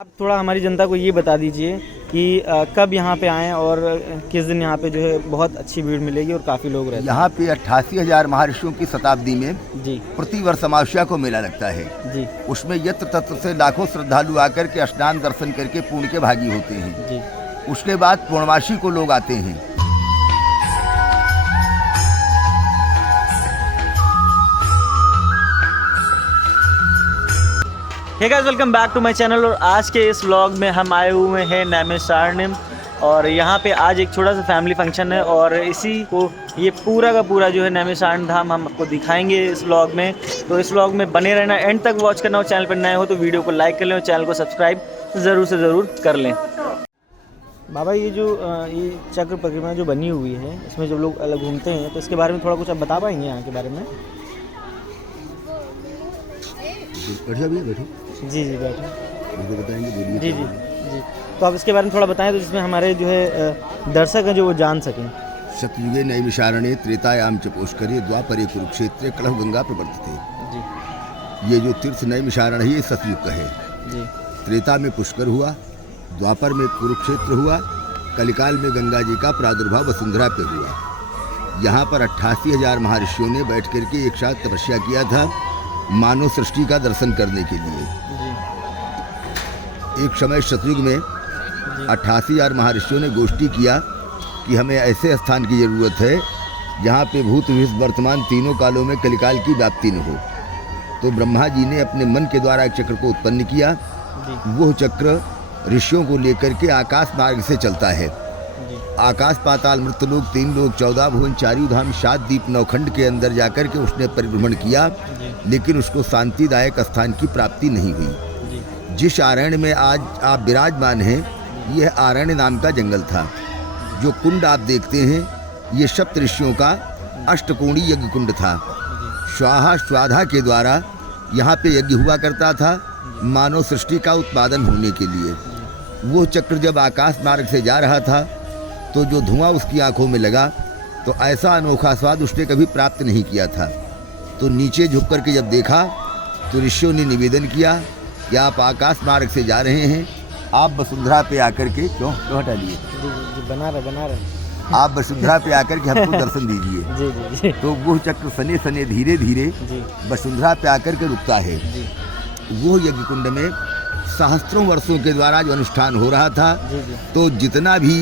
आप थोड़ा हमारी जनता को ये बता दीजिए कि कब यहाँ पे आएँ और किस दिन यहाँ पे जो है बहुत अच्छी भीड़ मिलेगी और काफ़ी लोग रहते हैं। यहाँ पे 88,000 महर्षियों की शताब्दी में जी प्रतिवर्ष अमावस्या को मेला लगता है। जी उसमें यत्र तत्र से लाखों श्रद्धालु आकर के स्नान दर्शन करके पुण्य के भागी होते हैं। जी। उसके बाद पूर्णमासी को लोग आते हैं। Hey guys, welcome back to my channel. और आज के इस व्लॉग में हम आए हुए हैं नैमिषारण्य और यहाँ पे आज एक छोटा सा फैमिली फंक्शन है और इसी को ये पूरा का पूरा जो है नैमिषारण्य धाम हम आपको दिखाएंगे इस व्लॉग में। तो इस व्लॉग में बने रहना, एंड तक वॉच करना और चैनल पर नए हो तो वीडियो को लाइक कर लें और चैनल को सब्सक्राइब ज़रूर से ज़रूर कर लें। बाबा, ये जो ये चक्र परिक्रमा जो बनी हुई है, इसमें जब लोग अलग घूमते हैं तो इसके बारे में थोड़ा कुछ आप बता पाएंगे यहाँ के बारे में? बढ़िया भैया, बैठो। जी जी बैठे। मुझे बताएंगे, बोलिए। जी जी जी, तो आप इसके बारे में थोड़ा बताएं तो जिसमें हमारे जो है दर्शक हैं जो वो जान सकें। सतयुगे नैमिषारण्ये त्रेतायाम च पुष्करे द्वापरे कुरुक्षेत्रे कलह गंगा प्रवर्तते। जी ये जो तीर्थ नैमिषारण्य है ये सतयुग का है। जी त्रेता में पुष्कर हुआ, द्वापर में कुरुक्षेत्र हुआ, कलिकाल में गंगा जी का प्रादुर्भाव वसुंधरा पे हुआ। यहाँ पर 88,000 महर्षियों ने बैठ करके एक साथ तपस्या किया था मानव सृष्टि का दर्शन करने के लिए। जी एक समय सतयुग में 88,000 महर्षियों ने गोष्ठी किया कि हमें ऐसे स्थान की जरूरत है जहाँ पे भूत भविष्य वर्तमान तीनों कालों में कलिकाल की व्याप्ति न हो। तो ब्रह्मा जी ने अपने मन के द्वारा एक चक्र को उत्पन्न किया। वो चक्र ऋषियों को लेकर के आकाश मार्ग से चलता है। आकाश पाताल मृत्यलोक 3 लोक 14 भुवन 4 धाम 7 दीप 9 खंड के अंदर जाकर के उसने परिभ्रमण किया, लेकिन उसको शांतिदायक स्थान की प्राप्ति नहीं हुई। जिस आरण्य में आज आप विराजमान हैं, यह आरण्य नाम का जंगल था। जो कुंड आप देखते हैं ये सप्त ऋषियों का अष्टकोणी यज्ञ कुंड था। स्वाहा स्वाधा के द्वारा यहाँ पे यज्ञ हुआ करता था मानव सृष्टि का उत्पादन होने के लिए। वो चक्र जब आकाश मार्ग से जा रहा था तो जो धुआं उसकी आंखों में लगा तो ऐसा अनोखा स्वाद उसने कभी प्राप्त नहीं किया था। तो नीचे झुक कर के जब देखा तो ऋषियों ने निवेदन किया कि आप आकाश मार्ग से जा रहे हैं, आप वसुंधरा पे आकर के क्यों हटा लिए, बना रहे आप वसुंधरा पे आकर के हमको दर्शन दीजिए। जी जी जी। तो वो चक्र सने सने धीरे धीरे वसुंधरा पे आकर के रुकता है। वो यज्ञ कुंड में सहस्त्रों वर्षों के द्वारा जो अनुष्ठान हो रहा था, तो जितना भी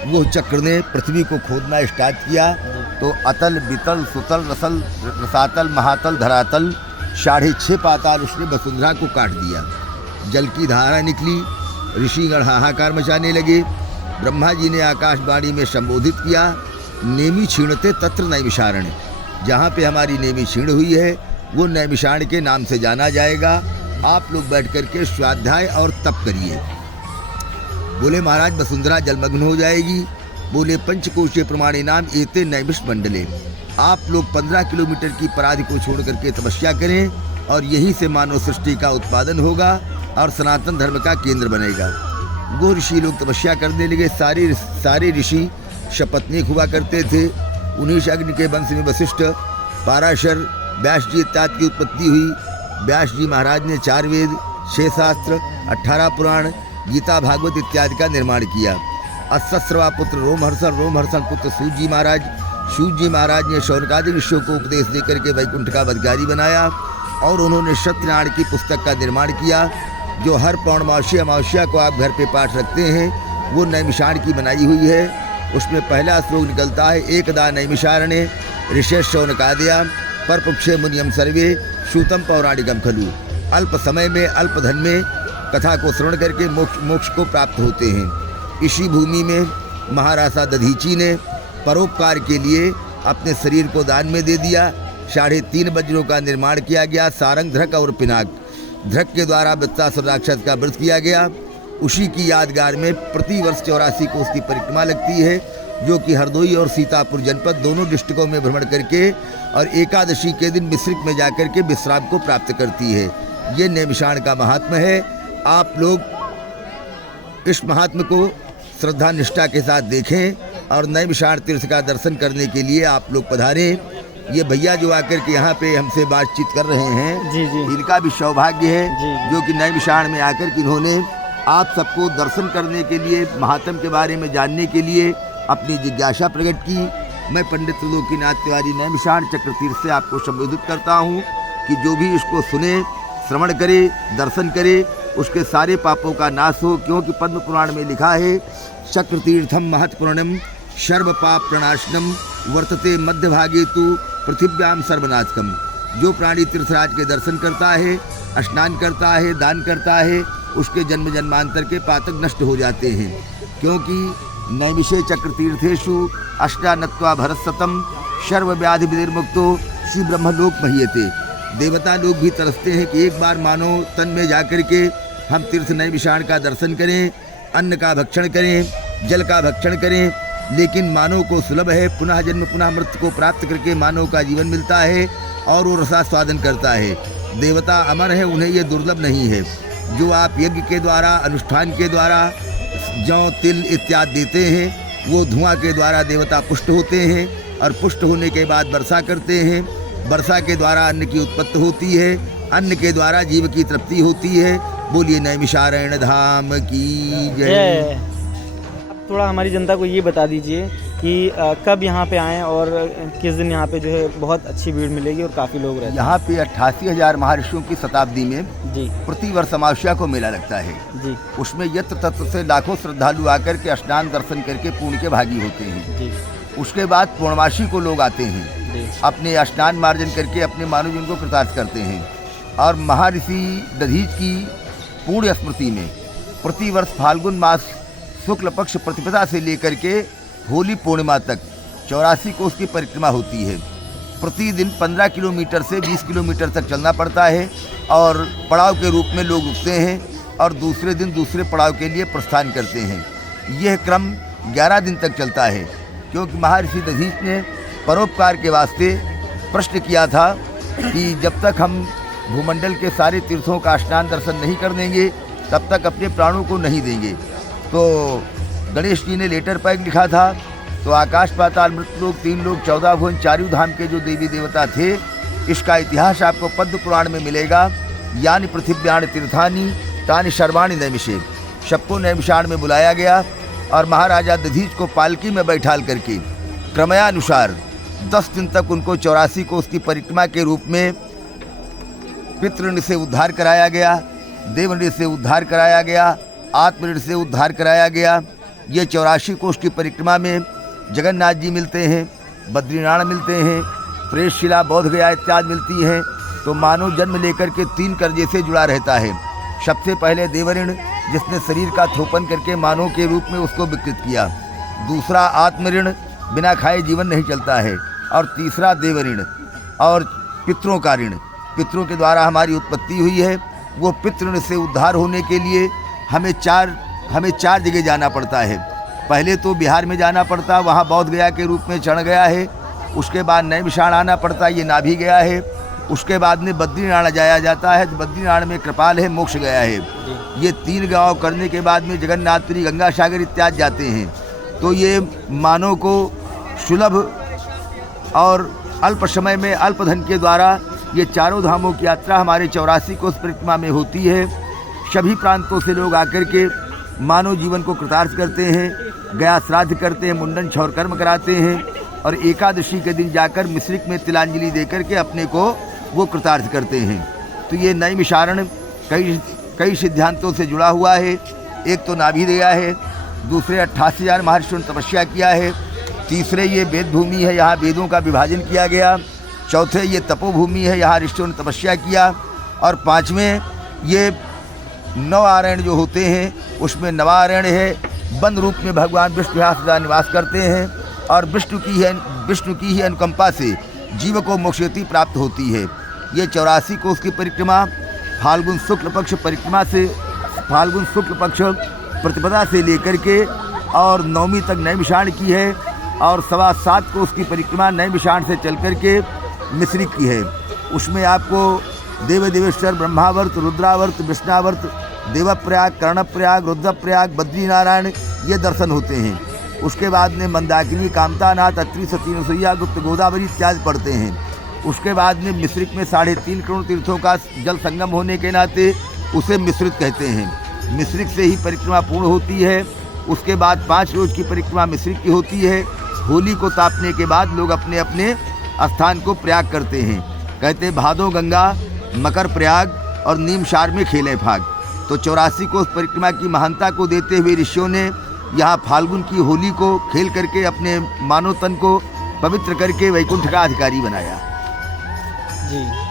वो चक्र ने पृथ्वी को खोदना स्टार्ट किया तो अतल बितल सुतल रसल रसातल महातल धरातल 6.5 पाताल उसने वसुंधरा को काट दिया। जल की धारा निकली, ऋषिगण हाहाकार मचाने लगे। ब्रह्मा जी ने आकाशवाणी में संबोधित किया, नेमि क्षीणते तत्र नैमिषारण्य। जहाँ पे हमारी नेमि क्षीण हुई है वो नैमिषारण्य के नाम से जाना जाएगा। आप लोग बैठ करके स्वाध्याय और तप करिए। बोले महाराज वसुंधरा जलमग्न हो जाएगी। बोले पंचकोशीय प्रमाणी नाम एते नैमिष मंडले। आप लोग 15 किलोमीटर की पराधि को छोड़ करके तपस्या करें और यहीं से मानव सृष्टि का उत्पादन होगा और सनातन धर्म का केंद्र बनेगा। वो ऋषि लोग तपस्या करने लगे। सारे ऋषि शपथनीक हुआ करते थे। उन्हीं से अग्नि के वंश में वशिष्ठ, पाराशर, व्यास जी इत्यादि की उत्पत्ति हुई। व्यास जी महाराज ने 4 वेद, 6 शास्त्र, 18 पुराण, गीता भागवत इत्यादि का निर्माण किया। अस्सस्रवा पुत्र रोमहर्षण पुत्र सूत जी महाराज ने शौनकादि ऋषियों को उपदेश देकर के वैकुंठ का अधिकारी बनाया और उन्होंने सत्यनारायण की पुस्तक का निर्माण किया, जो हर पौर्णमासी अमावस्या को आप घर पे पाठ रखते हैं। वो नैमिषारण्य की बनाई हुई है। उसमें पहला श्लोक निकलता है, एकदा नैमिषारण्ये ऋषि शौनकादया परपुक्षे मुनियम सर्वे श्रुतम पौराणिकम खलु। अल्प समय में अल्प धन में कथा को श्रवण करके मोक्ष को प्राप्त होते हैं। इसी भूमि में महाराजा दधीची ने परोपकार के लिए अपने शरीर को दान में दे दिया। 3.5 वज्रों का निर्माण किया गया। सारंग, धृक और पिनाक। धृक के द्वारा वृत्तासुर राक्षस का वध किया गया। उसी की यादगार में प्रतिवर्ष 84 को उसकी परिक्रमा लगती है, जो कि हरदोई और सीतापुर जनपद दोनों डिस्ट्रिक्टों में भ्रमण करके और एकादशी के दिन मिश्रिक में जाकर के विश्राम को प्राप्त करती है। ये नैमिषारण्य का महात्म्य है। आप लोग इस महात्म्य को श्रद्धा निष्ठा के साथ देखें और नैमिषारण्य तीर्थ का दर्शन करने के लिए आप लोग पधारें। ये भैया जो आकर के यहाँ पे हमसे बातचीत कर रहे हैं, जी जी, इनका भी सौभाग्य है जी, जो कि नैमिषारण्य में आकर के इन्होंने आप सबको दर्शन करने के लिए, महात्म के बारे में जानने के लिए अपनी जिज्ञासा प्रकट की। मैं पंडित त्रिलोकीनाथ तिवारी नैमिषारण्य चक्रतीर्थ से आपको संबोधित करता हूँ कि जो भी इसको सुने, श्रवण करे, दर्शन करे, उसके सारे पापों का नाश हो। क्योंकि पद्म पुराण में लिखा है, चक्रतीर्थम महत्पुरणम सर्व पाप प्रणाशनम वर्तते मध्यभागे तु पृथिव्याम सर्वनाशकम। जो प्राणी तीर्थराज के दर्शन करता है, स्नान करता है, दान करता है, उसके जन्म जन्मांतर के पातक नष्ट हो जाते हैं। क्योंकि नैमिषे चक्रतीर्थेषु अष्टानत्वा भरतसतम सर्व व्याधि विनिर्मुक्तो श्री ब्रह्मलोक महीयते। देवता लोग भी तरसते हैं कि एक बार मानो तन में जाकर के हम तीर्थ नैमिषारण्य का दर्शन करें, अन्न का भक्षण करें, जल का भक्षण करें, लेकिन मानव को सुलभ है। पुनः जन्म पुनः मृत्यु को प्राप्त करके मानव का जीवन मिलता है और वो रसास्वादन करता है। देवता अमर है, उन्हें ये दुर्लभ नहीं है। जो आप यज्ञ के द्वारा, अनुष्ठान के द्वारा जौ तिल इत्यादि देते हैं, वो धुआं के द्वारा देवता पुष्ट होते हैं और पुष्ट होने के बाद वर्षा करते हैं। वर्षा के द्वारा अन्न की उत्पत्ति होती है, अन्न के द्वारा जीव की तृप्ति होती है। बोलिए नैमिषारण्य धाम की जय। अब थोड़ा हमारी जनता को ये बता दीजिए कि कब यहाँ पे आएँ और किस दिन यहाँ पे जो है बहुत अच्छी भीड़ मिलेगी और काफ़ी लोग रहते हैं। यहाँ पे 88,000 महर्षियों की शताब्दी में जी प्रतिवर्ष अमावस्या को मेला लगता है जी। उसमें यत्र तत्र से लाखों श्रद्धालु आकर के स्नान दर्शन करके पुण्य के भागी होते हैं जी। उसके बाद पूर्णमासी को लोग आते हैं जी। अपने स्नान मार्जन करके अपने मानव जीवन को कृतार्थ करते हैं। और महर्षि दधीच की पुण्य स्मृति में प्रतिवर्ष फाल्गुन मास शुक्ल पक्ष प्रतिपदा से लेकर के होली पूर्णिमा तक 84 कोस की परिक्रमा होती है। प्रतिदिन 15 किलोमीटर से 20 किलोमीटर तक चलना पड़ता है और पड़ाव के रूप में लोग रुकते हैं और दूसरे दिन दूसरे पड़ाव के लिए प्रस्थान करते हैं। यह क्रम 11 दिन तक चलता है। क्योंकि महर्षि दधीच ने परोपकार के वास्ते प्रश्न किया था कि जब तक हम भूमंडल के सारे तीर्थों का स्नान दर्शन नहीं कर देंगे तब तक अपने प्राणों को नहीं देंगे। तो गणेश जी ने लेटर पैक लिखा था। तो आकाश पाताल मृत्युलोक 3 लोक 14 भुवन चारों धाम के जो देवी देवता थे, इसका इतिहास आपको पद्म पुराण में मिलेगा। यानी पृथिव्यानि तीर्थानि तानि सर्वाणि नैमिषे। सबको नैमिषारण्य में बुलाया गया और महाराजा दधीच को पालकी में बैठाल करके क्रमयानुसार 10 दिन तक उनको 84 कोस की परिक्रमा के रूप में पितृण से उद्धार कराया गया, देवऋण से उद्धार कराया गया, आत्मऋण से उद्धार कराया गया। ये 84 कोस की परिक्रमा में जगन्नाथ जी मिलते हैं, बद्रीनारायण मिलते हैं, प्रेतशिला बोध गया इत्यादि मिलती हैं। तो मानव जन्म लेकर के 3 कर्जे से जुड़ा रहता है। सबसे पहले देवऋण, जिसने शरीर का थोपन करके मानव के रूप में उसको विकृत किया। दूसरा आत्मऋण, बिना खाए जीवन नहीं चलता है। और तीसरा देवऋण और पितरों का ऋण, पितरों के द्वारा हमारी उत्पत्ति हुई है। वो पितृण से उद्धार होने के लिए हमें चार जगह जाना पड़ता है। पहले तो बिहार में जाना पड़ता, वहाँ बौद्ध गया के रूप में चढ़ गया है। उसके बाद नैमिषारण्य आना पड़ता, ये नाभि गया है। उसके बाद में बद्रीनारायण जाया जाता है, तो बद्रीनारायण में कृपाल है, मोक्ष गया है। ये 3 गांव करने के बाद में जगन्नाथपुरी, गंगा सागर इत्यादि जाते हैं। तो ये मानव को सुलभ और अल्प समय में अल्प धन के द्वारा ये चारों धामों की यात्रा हमारे 84 कोस परिक्रमा में होती है। सभी प्रांतों से लोग आकर के मानव जीवन को कृतार्थ करते हैं, गया श्राद्ध करते हैं, मुंडन क्षौर कर्म कराते हैं और एकादशी के दिन जाकर मिश्रिक में तिलांजलि देकर के अपने को वो कृतार्थ करते हैं। तो ये नैमिषारण्य कई सिद्धांतों से जुड़ा हुआ है। एक तो नाभि दया है, दूसरे 88,000 महर्षियों ने तपस्या किया है, तीसरे ये वेद भूमि है, यहाँ वेदों का विभाजन किया गया, चौथे ये तपोभूमि है, यहाँ ऋषियों ने तपस्या किया, और पाँचवें ये नवारण्य जो होते हैं उसमें नवारण्य है। बंद रूप में भगवान विष्णु यहाँ सदा निवास करते हैं और विष्णु की ही अनुकंपा से जीव को मोक्षगति प्राप्त होती है। ये 84 कोस की परिक्रमा फाल्गुन शुक्ल पक्ष परिक्रमा से, फाल्गुन शुक्ल पक्ष प्रतिपदा से लेकर के और 9वीं तक नैमिषारण्य की है, और 7.25 कोस की परिक्रमा नैमिषारण्य से चल कर के मिश्रिक की है। उसमें आपको देव देवेश्वर, ब्रह्मावर्त, रुद्रावर्त, विष्णावर्त, देवप्रयाग, कर्णप्रयाग, रुद्रप्रयाग, बद्रीनारायण ये दर्शन होते हैं। उसके बाद में मंदाकिनी, कामतानाथ, अत्रि, सती, नसैया, गुप्त, गोदावरी इत्यादि पढ़ते हैं। उसके बाद में मिश्रिक में 3.5 करोड़ तीर्थों का जल संगम होने के नाते उसे मिश्रित कहते हैं। मिश्रिक से ही परिक्रमा पूर्ण होती है। उसके बाद 5 रोज की परिक्रमा मिश्रिक की होती है। होली को तापने के बाद लोग अपने अपने स्थान को प्रयाग करते हैं। कहते हैं भादो गंगा मकर प्रयाग और नीमसार में खेले फाग। तो 84 को उस परिक्रमा की महानता को देते हुए ऋषियों ने यहाँ फाल्गुन की होली को खेल करके अपने मानव तन को पवित्र करके वैकुंठ का अधिकारी बनाया। जी।